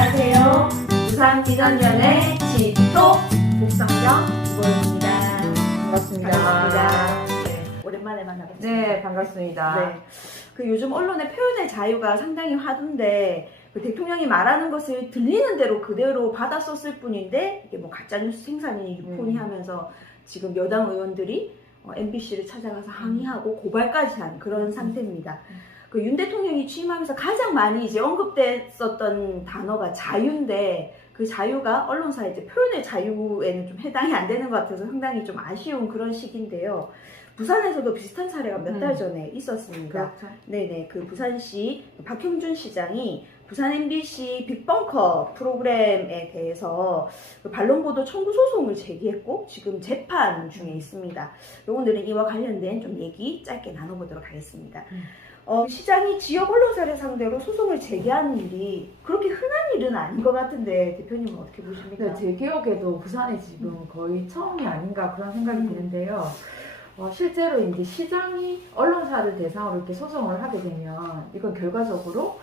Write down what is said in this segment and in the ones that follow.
안녕하세요. 부산비전연의 지도 복성경 이보입니다. 반갑습니다. 네, 오랜만에 만나뵙습니다. 네, 반갑습니다. 네, 요즘 언론의 표현의 자유가 상당히 화두인데 대통령이 말하는 것을 들리는 대로 그대로 받아 썼을 뿐인데 이게 뭐 가짜뉴스 생산이 유포니 하면서 지금 여당 의원들이 MBC를 찾아가서 항의하고 고발까지 한 그런 상태입니다. 윤 대통령이 취임하면서 가장 많이 이제 언급됐었던 단어가 자유인데 그 자유가 언론사의 이제 표현의 자유에는 좀 해당이 안 되는 것 같아서 상당히 좀 아쉬운 그런 시기인데요. 부산에서도 비슷한 사례가 몇 달 전에 있었습니다. 그렇죠. 네네, 부산시 박형준 시장이 부산 MBC 빅벙커 프로그램에 대해서 반론보도 청구 소송을 제기했고 지금 재판 중에 있습니다. 오늘은 이와 관련된 좀 얘기 짧게 나눠보도록 하겠습니다. 시장이 지역 언론사를 상대로 소송을 제기하는 일이 그렇게 흔한 일은 아닌 것 같은데 대표님은 어떻게 보십니까? 네, 제 기억에도 부산에 지금 거의 처음이 아닌가 그런 생각이 드는데요. 실제로 이제 시장이 언론사를 대상으로 이렇게 소송을 하게 되면 이건 결과적으로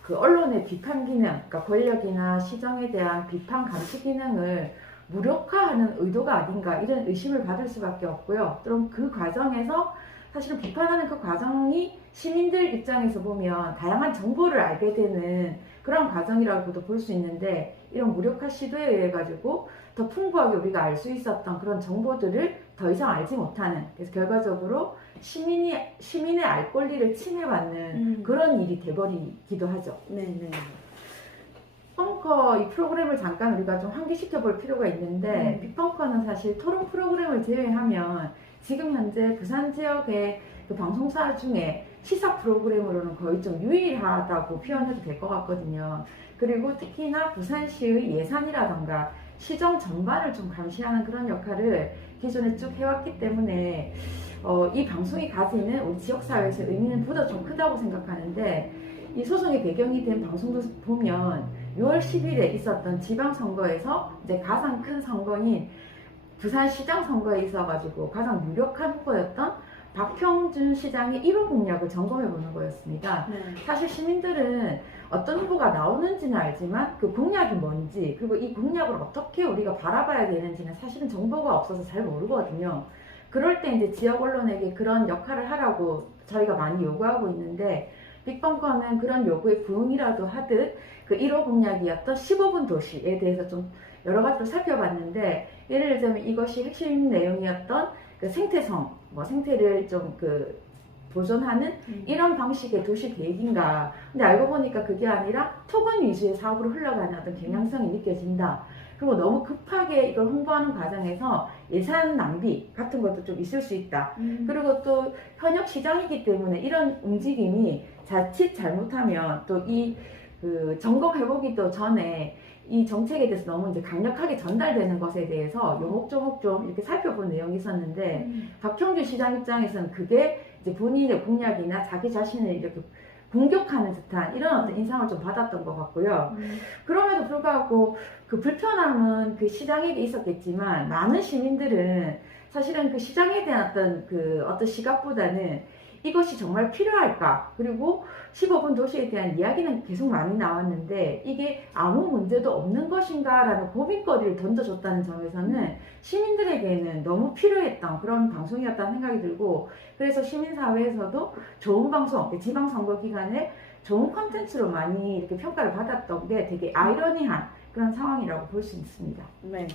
그 언론의 비판 기능, 그러니까 권력이나 시정에 대한 비판 감시 기능을 무력화하는 의도가 아닌가 이런 의심을 받을 수밖에 없고요. 그럼 그 과정에서 사실은 비판하는 그 과정이 시민들 입장에서 보면 다양한 정보를 알게 되는 그런 과정이라고도 볼 수 있는데 이런 무력화 시도에 의해 가지고 더 풍부하게 우리가 알 수 있었던 그런 정보들을 더 이상 알지 못하는, 그래서 결과적으로 시민의 알 권리를 침해받는 그런 일이 돼버리기도 하죠. 네네. 빅벙커 이 프로그램을 잠깐 우리가 좀 환기시켜 볼 필요가 있는데 빅벙커는 사실 토론 프로그램을 제외하면 지금 현재 부산 지역의 그 방송사 중에 시사 프로그램으로는 거의 좀 유일하다고 표현해도 될 것 같거든요. 그리고 특히나 부산시의 예산이라던가 시정 전반을 좀 감시하는 그런 역할을 기존에 쭉 해왔기 때문에 이 방송이 가지는 우리 지역사회에서 의미는 보다 좀 크다고 생각하는데 이 소송의 배경이 된 방송도 보면 6월 10일에 있었던 지방선거에서 이제 가장 큰 선거인 부산시장 선거에 있어가지고 가장 유력한 후보였던 박형준 시장의 1호 공약을 점검해 보는 거였습니다. 네. 사실 시민들은 어떤 후보가 나오는지는 알지만 그 공약이 뭔지 그리고 이 공약을 어떻게 우리가 바라봐야 되는지는 사실은 정보가 없어서 잘 모르거든요. 그럴 때 이제 지역 언론에게 그런 역할을 하라고 저희가 많이 요구하고 있는데 빅벙커는 그런 요구에 부응이라도 하듯 그 1호 공약이었던 15분 도시에 대해서 좀 여러 가지로 살펴봤는데 예를 들자면 이것이 핵심 내용이었던 그 생태성, 생태를 좀 보존하는 이런 방식의 도시 계획인가. 근데 알고 보니까 그게 아니라 토건 위주의 사업으로 흘러가는 어떤 경향성이 느껴진다. 그리고 너무 급하게 이걸 홍보하는 과정에서 예산 낭비 같은 것도 좀 있을 수 있다. 그리고 또 현역 시장이기 때문에 이런 움직임이 자칫 잘못하면 또 이 점검 해보기도 전에 이 정책에 대해서 너무 이제 강력하게 전달되는 것에 대해서 요목조목 좀 이렇게 살펴본 내용이 있었는데 박형준 시장 입장에서는 그게 이제 본인의 공약이나 자기 자신을 이렇게 공격하는 듯한 이런 어떤 인상을 좀 받았던 것 같고요. 그럼에도 불구하고 그 불편함은 그 시장에게 있었겠지만 많은 시민들은 사실은 그 시장에 대한 어떤 시각보다는 이것이 정말 필요할까? 그리고 15분 도시에 대한 이야기는 계속 많이 나왔는데 이게 아무 문제도 없는 것인가? 라는 고민거리를 던져줬다는 점에서는 시민들에게는 너무 필요했던 그런 방송이었다는 생각이 들고 그래서 시민사회에서도 좋은 방송, 지방선거 기간에 좋은 콘텐츠로 많이 이렇게 평가를 받았던 게 되게 아이러니한 그런 상황이라고 볼 수 있습니다. 네.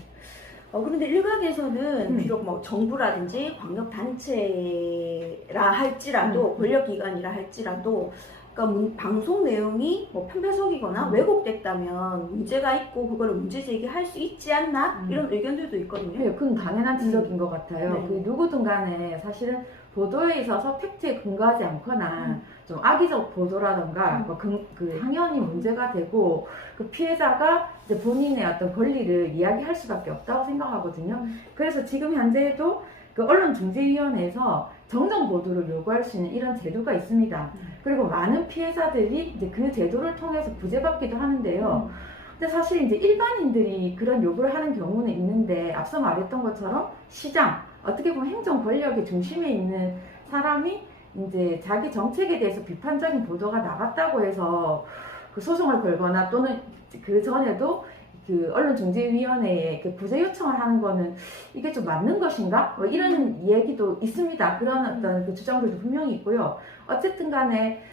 그런데 일각에서는 비록 뭐 정부라든지 광역단체라 할지라도 권력기관이라 할지라도 그러니까 방송 내용이 뭐 편파적이거나 왜곡됐다면 문제가 있고 그걸 문제 제기할 수 있지 않나 이런 의견들도 있거든요. 네, 그건 당연한 지적인 것 같아요. 네. 그 누구든 간에 사실은 보도에 있어서 팩트에 근거하지 않거나 좀 악의적 보도라던가 당연히 문제가 되고 그 피해자가 이제 본인의 어떤 권리를 이야기할 수밖에 없다고 생각하거든요. 그래서 지금 현재도 그 언론중재위원회에서 정정 보도를 요구할 수 있는 이런 제도가 있습니다. 그리고 많은 피해자들이 이제 그 제도를 통해서 구제받기도 하는데요. 근데 사실 이제 일반인들이 그런 요구를 하는 경우는 있는데 앞서 말했던 것처럼 시장, 어떻게 보면 행정 권력의 중심에 있는 사람이 이제 자기 정책에 대해서 비판적인 보도가 나갔다고 해서 그 소송을 걸거나 또는 그 전에도 그 언론중재위원회에 그 구제 요청을 하는 거는 이게 좀 맞는 것인가? 뭐 이런 얘기도 있습니다. 그런 어떤 그 주장들도 분명히 있고요. 어쨌든 간에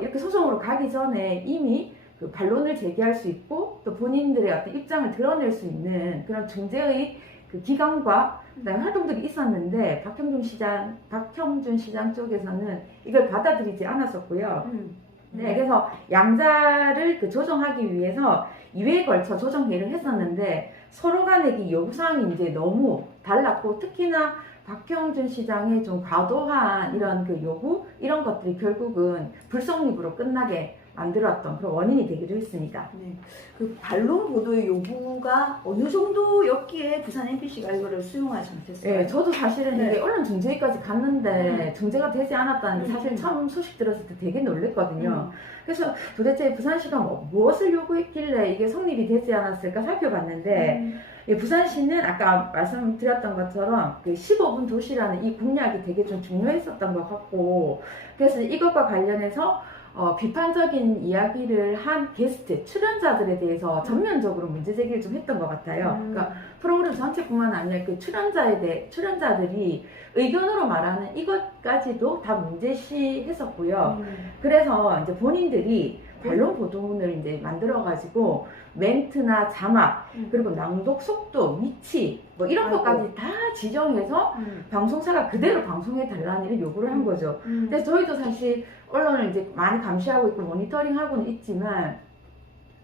이렇게 소송으로 가기 전에 이미 그 반론을 제기할 수 있고 또 본인들의 어떤 입장을 드러낼 수 있는 그런 중재의 그 기관과 그다음에 활동들이 있었는데 박형준 시장 쪽에서는 이걸 받아들이지 않았었고요. 네, 그래서 양자를 그 조정하기 위해서 2회에 걸쳐 조정 회의를 했었는데 서로 간의 이 요구사항이 이제 너무 달랐고 특히나 박형준 시장의 좀 과도한 이런 그 요구 이런 것들이 결국은 불성립으로 끝나게 만들었던 그런 원인이 되기도 했습니다. 네. 그 반론 보도의 요구가 어느 정도였기에 부산 MBC가 이거를 수용하지 못했어요? 네, 저도 사실은 네. 이게 언론 중재까지 갔는데 중재가 되지 않았다는 게 사실 음. 처음 소식 들었을 때 되게 놀랬거든요. 그래서 도대체 부산시가 무엇을 요구했길래 이게 성립이 되지 않았을까 살펴봤는데 부산시는 아까 말씀드렸던 것처럼 그 15분 도시라는 이 공약이 되게 좀 중요했었던 것 같고 그래서 이것과 관련해서 비판적인 이야기를 한 게스트, 출연자들에 대해서 전면적으로 문제 제기를 좀 했던 것 같아요. 그러니까 프로그램 전체뿐만 아니라 그 출연자들이 의견으로 말하는 이것까지도 다 문제시했었고요. 그래서 이제 본인들이 반론 보도문을 이제 만들어가지고 멘트나 자막, 그리고 낭독 속도, 위치, 뭐 이런 아이고. 것까지 다 지정해서 방송사가 그대로 방송해 달라는 일을 요구를 한 거죠. 그래서 저희도 사실 언론을 이제 많이 감시하고 있고 모니터링하고는 있지만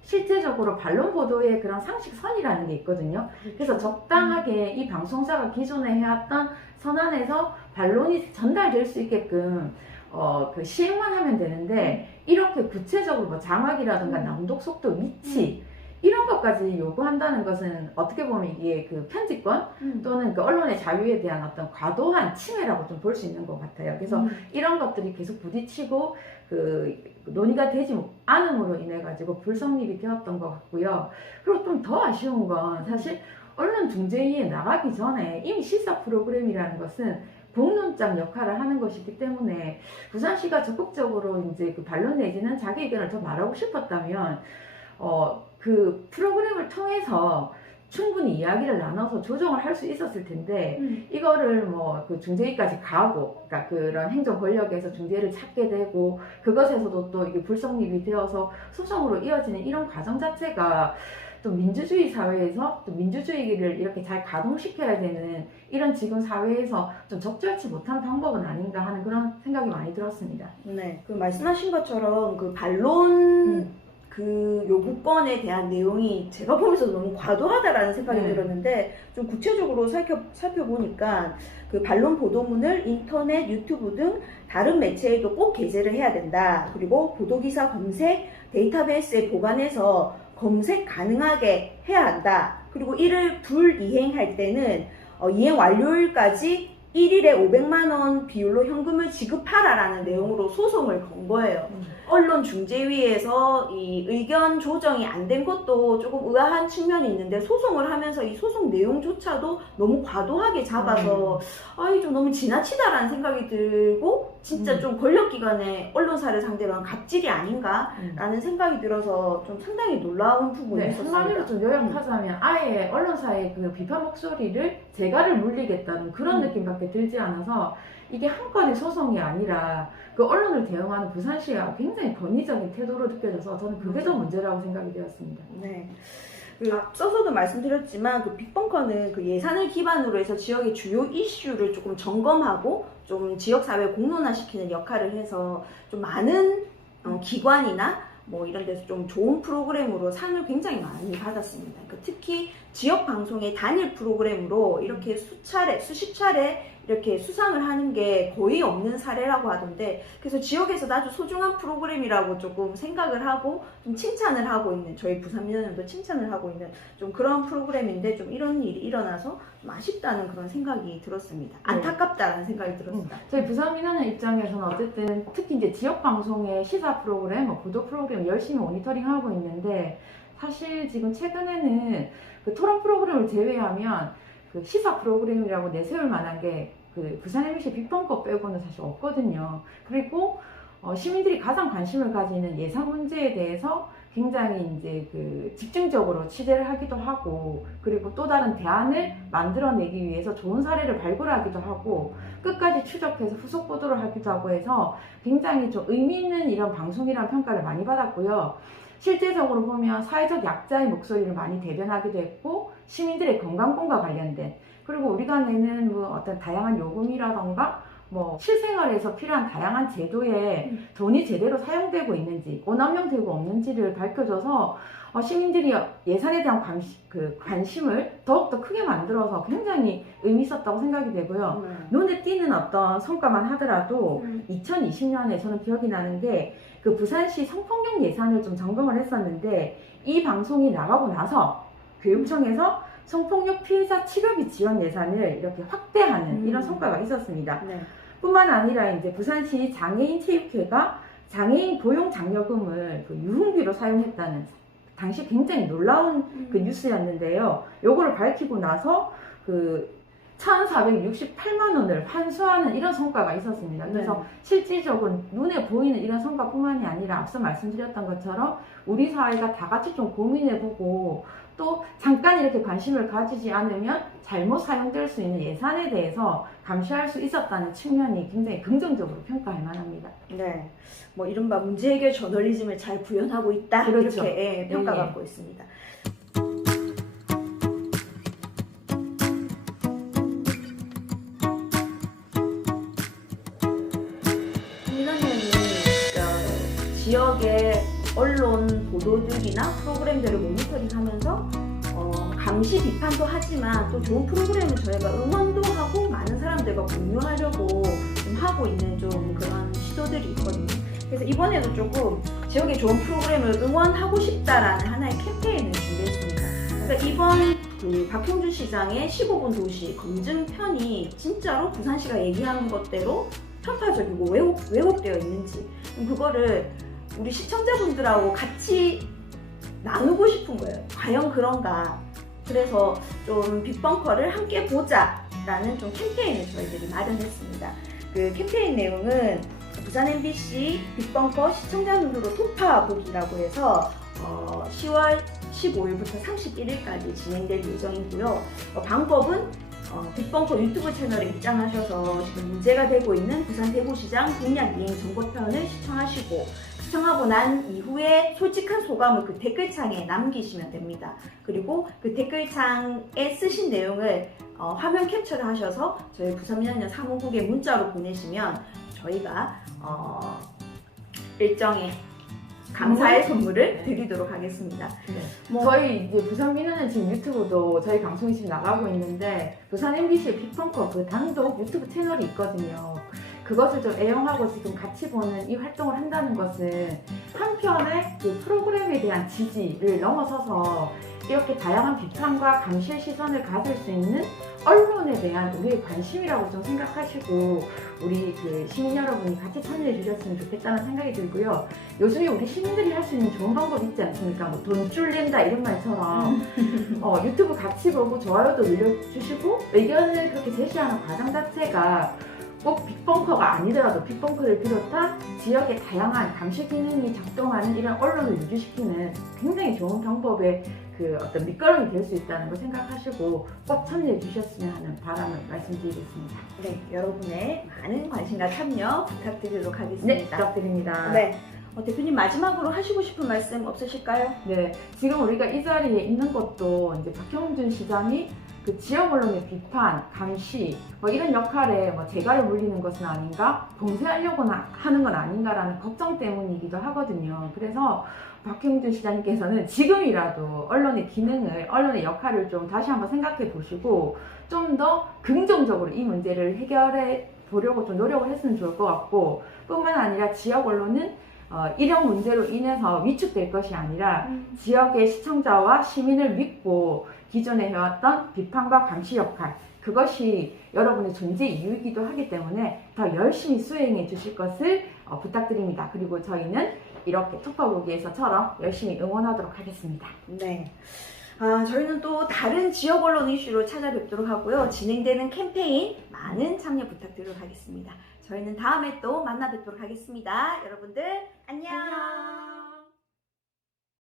실제적으로 반론 보도의 그런 상식선이라는 게 있거든요. 그래서 적당하게 이 방송사가 기존에 해왔던 선안에서 반론이 전달될 수 있게끔 그 시행만 하면 되는데 이렇게 구체적으로 뭐 자막이라든가 낭독 속도, 위치 이런 것까지 요구한다는 것은 어떻게 보면 이게 그 편집권 또는 그 언론의 자유에 대한 어떤 과도한 침해라고 좀 볼 수 있는 것 같아요. 그래서 이런 것들이 계속 부딪히고 그 논의가 되지 않음으로 인해 가지고 불성립이 되었던 것 같고요. 그리고 좀 더 아쉬운 건 사실 언론중재위에 나가기 전에 이미 시사 프로그램이라는 것은 공론장 역할을 하는 것이기 때문에 부산시가 적극적으로 이제 그 반론 내지는 자기 의견을 더 말하고 싶었다면 그 프로그램을 통해서 충분히 이야기를 나눠서 조정을 할 수 있었을 텐데 이거를 뭐 그 중재위까지 가고 그러니까 그런 행정 권력에서 중재를 찾게 되고 그것에서도 또 이게 불성립이 되어서 소송으로 이어지는 이런 과정 자체가 또 민주주의 사회에서 또 민주주의를 이렇게 잘 가동시켜야 되는 이런 지금 사회에서 좀 적절치 못한 방법은 아닌가 하는 그런 생각이 많이 들었습니다. 네, 그 말씀하신 것처럼 그 반론 그 요구권에 대한 내용이 제가 보면서 너무 과도하다라는 생각이 들었는데 좀 구체적으로 살펴보니까 그 반론 보도문을 인터넷, 유튜브 등 다른 매체에도 꼭 게재를 해야 된다. 그리고 보도기사 검색 데이터베이스에 보관해서 검색 가능하게 해야 한다. 그리고 이를 불이행할 때는 이행 완료일까지 1일에 500만 원 비율로 현금을 지급하라라는 내용으로 소송을 건 거예요. 언론중재위에서 이 의견 조정이 안 된 것도 조금 의아한 측면이 있는데 소송을 하면서 이 소송 내용조차도 너무 과도하게 잡아서 아이 좀 너무 지나치다라는 생각이 들고 진짜 좀 권력기관의 언론사를 상대로 한 갑질이 아닌가라는 생각이 들어서 좀 상당히 놀라운 부분이 있었습니다. 한마디로 좀 요약하자면 아예 언론사의 그 비판 목소리를 재갈을 물리겠다는 그런 느낌밖에 들지 않아서 이게 한 건의 소송이 아니라 그 언론을 대응하는 부산시가 굉장히 권위적인 태도로 느껴져서 저는 그게 더 문제라고 생각이 되었습니다. 네. 그 앞서서도 말씀드렸지만 그 빅벙커는 그 예산을 기반으로 해서 지역의 주요 이슈를 조금 점검하고 좀 지역사회 공론화시키는 역할을 해서 좀 많은 기관이나 뭐 이런 데서 좀 좋은 프로그램으로 상을 굉장히 많이 받았습니다. 그러니까 특히 지역 방송의 단일 프로그램으로 이렇게 수십 차례 이렇게 수상을 하는 게 거의 없는 사례라고 하던데 그래서 지역에서 아주 소중한 프로그램이라고 조금 생각을 하고 좀 칭찬을 하고 있는 저희 부산민원연도 칭찬을 하고 있는 좀 그런 프로그램인데 좀 이런 일이 일어나서 좀 아쉽다는 그런 생각이 들었습니다. 안타깝다는 생각이 들었습니다. 저희 부산민원연 입장에서는 어쨌든 특히 이제 지역 방송의 시사 프로그램, 보도 프로그램 열심히 모니터링하고 있는데 사실 지금 최근에는 그 토론 프로그램을 제외하면 그 시사 프로그램이라고 내세울 만한 게 그 부산 MBC 빅벙커 빼고는 사실 없거든요. 그리고 시민들이 가장 관심을 가지는 예산 문제에 대해서 굉장히 이제 그 집중적으로 취재를 하기도 하고, 그리고 또 다른 대안을 만들어내기 위해서 좋은 사례를 발굴하기도 하고, 끝까지 추적해서 후속 보도를 하기도 하고 해서 굉장히 좀 의미 있는 이런 방송이라는 평가를 많이 받았고요. 실제적으로 보면 사회적 약자의 목소리를 많이 대변하기도 했고, 시민들의 건강권과 관련된, 그리고 우리가 내는 뭐 어떤 다양한 요금이라던가 뭐 실생활에서 필요한 다양한 제도에 돈이 제대로 사용되고 있는지, 오남용되고 없는지를 밝혀줘서 시민들이 예산에 대한 관심을 더욱더 크게 만들어서 굉장히 의미 있었다고 생각이 되고요. 눈에 띄는 어떤 성과만 하더라도 2020년에 저는 기억이 나는 게 그 부산시 성폭력 예산을 좀 점검을 했었는데, 이 방송이 나가고 나서 교육청에서 성폭력 피해자 치료비 지원 예산을 이렇게 확대하는 이런 성과가 있었습니다. 네. 뿐만 아니라 이제 부산시 장애인 체육회가 장애인 고용 장려금을 그 유흥비로 사용했다는 당시 굉장히 놀라운 그 뉴스였는데요. 요거를 밝히고 나서 그 1,468만 원을 환수하는 이런 성과가 있었습니다. 그래서 네. 실질적으로 눈에 보이는 이런 성과뿐만이 아니라 앞서 말씀드렸던 것처럼 우리 사회가 다 같이 좀 고민해보고, 또 잠깐 이렇게 관심을 가지지 않으면 잘못 사용될 수 있는 예산에 대해서 감시할 수 있었다는 측면이 굉장히 긍정적으로 평가할 만합니다. 네, 뭐 이른바 문제 해결 저널리즘을 잘 구현하고 있다, 그렇죠. 이렇게 평가받고 있습니다. 민원연이 지역의 언론 보도들이나 프로그램들을 모니터링하면서 감시 비판도 하지만 또 좋은 프로그램을 저희가 응원도 하고 많은 사람들과 공유하려고 좀 하고 있는 좀 그런 시도들이 있거든요. 그래서 이번에도 조금 지역의 좋은 프로그램을 응원하고 싶다라는 하나의 캠페인을 준비했습니다. 그러니까 이번 그 박형준 시장의 15분 도시 검증편이 진짜로 부산시가 얘기하는 것대로 편파적이고 왜곡되어 있는지, 그거를 우리 시청자분들하고 같이 나누고 싶은 거예요. 과연 그런가? 그래서 좀 빅벙커를 함께 보자라는 좀 캠페인을 저희들이 마련했습니다. 그 캠페인 내용은 부산 MBC 빅벙커 시청자 눈으로 토파 보기라고 해서 10월 15일부터 31일까지 진행될 예정이고요. 방법은 빅벙커 유튜브 채널에 입장하셔서 지금 문제가 되고 있는 부산 대구시장 공약 이행 정보편을 시청하시고, 시청하고 난 이후에 솔직한 소감을 그 댓글창에 남기시면 됩니다. 그리고 그 댓글창에 쓰신 내용을 화면 캡처를 하셔서 저희 부산민원연 사무국에 문자로 보내시면 저희가 일정의 감사의 선물을 드리도록 하겠습니다. 네. 저희 이제 부산 민원연 지금 유튜브도 저희 방송이 지금 나가고 있는데, 부산 MBC의 빅벙커 그 단독 유튜브 채널이 있거든요. 그것을 좀 애용하고 지금 같이 보는 이 활동을 한다는 것은 한편의 그 프로그램에 대한 지지를 넘어서서 이렇게 다양한 비판과 감시의 시선을 가질 수 있는 언론에 대한 우리의 관심이라고 좀 생각하시고 우리 그 시민 여러분이 같이 참여해 주셨으면 좋겠다는 생각이 들고요. 요즘에 우리 시민들이 할 수 있는 좋은 방법이 있지 않습니까? 뭐 돈줄 낸다 이런 말처럼 유튜브 같이 보고 좋아요도 눌러주시고 의견을 그렇게 제시하는 과정 자체가 꼭 빅벙커가 아니더라도 빅벙커를 비롯한 지역의 다양한 감시 기능이 작동하는 이런 언론을 유지시키는 굉장히 좋은 방법의 그 어떤 밑거름이 될 수 있다는 걸 생각하시고 꼭 참여해 주셨으면 하는 바람을 말씀드리겠습니다. 네, 여러분의 많은 관심과 참여 부탁드리도록 하겠습니다. 네, 부탁드립니다. 네, 대표님 마지막으로 하시고 싶은 말씀 없으실까요? 네, 지금 우리가 이 자리에 있는 것도 이제 박형준 시장이 그 지역 언론의 비판, 감시 뭐 이런 역할에 뭐 재갈을 물리는 것은 아닌가, 봉쇄하려고 하는 건 아닌가라는 걱정 때문이기도 하거든요. 그래서 박형준 시장님께서는 지금이라도 언론의 기능을, 언론의 역할을 좀 다시 한번 생각해 보시고 좀 더 긍정적으로 이 문제를 해결해 보려고 좀 노력을 했으면 좋을 것 같고, 뿐만 아니라 지역 언론은 이런 문제로 인해서 위축될 것이 아니라 지역의 시청자와 시민을 믿고 기존에 해왔던 비판과 감시 역할, 그것이 여러분의 존재 이유이기도 하기 때문에 더 열심히 수행해 주실 것을 부탁드립니다. 그리고 저희는 이렇게 톡파보기에서처럼 열심히 응원하도록 하겠습니다. 네. 저희는 또 다른 지역 언론 이슈로 찾아뵙도록 하고요. 진행되는 캠페인 많은 참여 부탁드리도록 하겠습니다. 저희는 다음에 또 만나 뵙도록 하겠습니다. 여러분들 안녕.